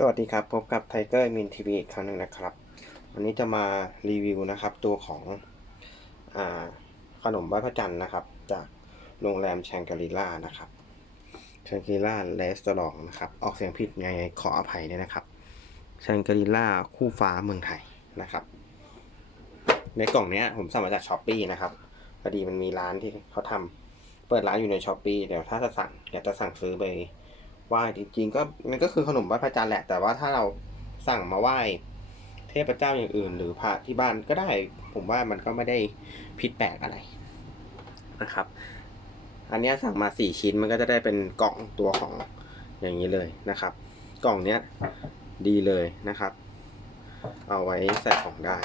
สวัสดีครับ พบกับไทเกอร์มินทีวีอีกครั้งหนึ่งนะครับ วันนี้จะมารีวิวนะครับ ตัวของอขนมไหว้พระจันทร์นะครับ จากโรงแรมแชงกรีล่านะครับแชงกรีล่าเลสตอรองนะครับ ออกเสียงผิดไงขออภัยด้วยนะครับแชงกรีล่าคู่ฟ้าเมืองไทยนะครับ ในกล่องเนี้ยผมสั่งมาจากช้อปปีนะครับพอดีมันมีร้านที่เขาทำเปิดร้านอยู่ในช้อปปีเดี๋ยวถ้าจะสั่งอยากจะสั่งซื้อไป ไหว้จริงๆก็มันก็คือขนมไหว้พระจันทร์แหละ แต่ว่าถ้าเราสั่งมาไหว้เทพเจ้าอย่างอื่น หรือพระที่บ้านก็ได้ ผมว่ามันก็ไม่ได้ผิดแปลกอะไรนะครับ อันนี้สั่งมาสี่ชิ้นมันก็จะได้เป็นกล่องตัวของอย่างนี้เลยนะครับ กล่องเนี้ยดีเลยนะครับ เอาไว้ใส่ของได้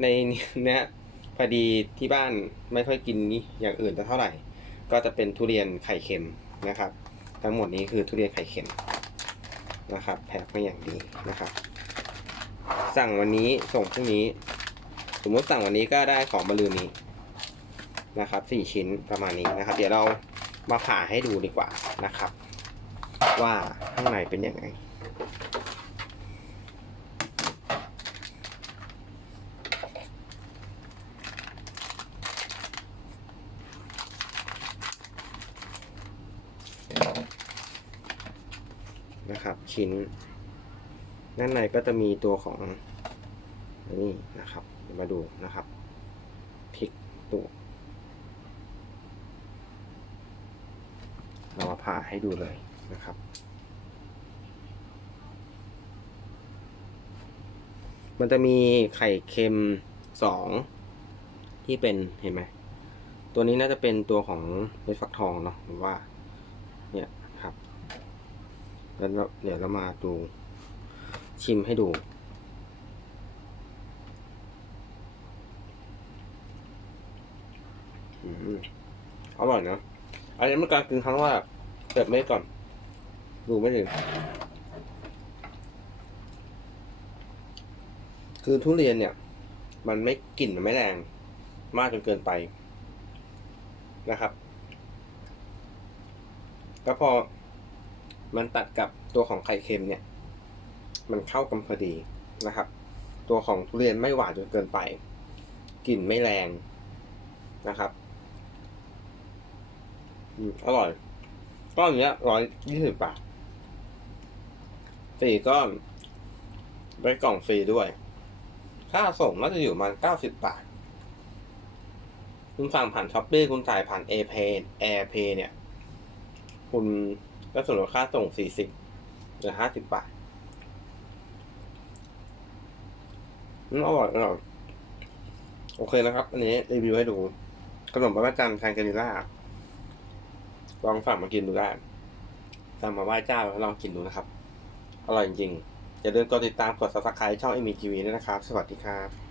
ในเนี้ยพอดีที่บ้านไม่ค่อยกินนี่อย่างอื่นเท่าไหร่ ก็จะเป็นทุเรียนไข่เค็มนะครับ ทั้งหมดนี้คือทุเรียนไข่เค็มนะครับ แพ็คมาอย่างดีนะครับ สั่งวันนี้ส่งพรุ่งนี้ สมมติสั่งวันนี้ก็ได้ของบรลือนี้นะครับสี่ชิ้นประมาณนี้นะครับ เดี๋ยวเรามาผ่าให้ดูดีกว่านะครับ ว่าข้างในเป็นยังไง นะครับ ชิ้น ด้านในก็จะมีตัวของนี่นะครับมาดูนะครับพลิกตัวเรามาผ่าให้ดูเลยนะครับมันจะมีไข่เค็มสองที่เป็นเห็นไหม ตัวนี้น่าจะเป็นตัวของเม็ดฟักทองเนาะหรือว่า เนี่ย แล้วเดี๋ยวเรามาดูชิมให้ดู อืมอร่อยนะอันนี้มันการกินครั้งแรกเปิดไม่ก่อน ดูไม่ถึง คือทุเรียนเนี่ย มันไม่กลิ่นมันไม่แรง มากจนเกินไปนะครับก็พอ มันตัดกับตัวของไข่เค็มเนี่ย มันเข้ากันพอดีนะครับ ตัวของทุเรียนไม่หวานจนเกินไป กลิ่นไม่แรงนะครับอืมอร่อย ก้อนเนี้ยร้อยยี่สิบบาทสี่ก้อนได้กล่องฟรีด้วย ค่าส่งน่าจะอยู่ประมาณเก้าสิบบาท คุณสั่งผ่านช้อปปี้คุณจ่ายผ่าน a p a y AirPay เนี่ย คุณ ก็ส่วนลดค่าส่ง40หรือ50บาทอืมอร่อยอร่อยโอเคนะครับ อันนี้รีวิวให้ดู ขนมปังจันทร์แทนกานิล่าลองสั่งมากินดูได้สั่งมาไหว้เจ้าแล้วลองกินดูนะครับ อร่อยจริงๆอย่าลืมกดติดตามกด subscribe ช่องเอมีทีวีด้วยนะครับ สวัสดีครับ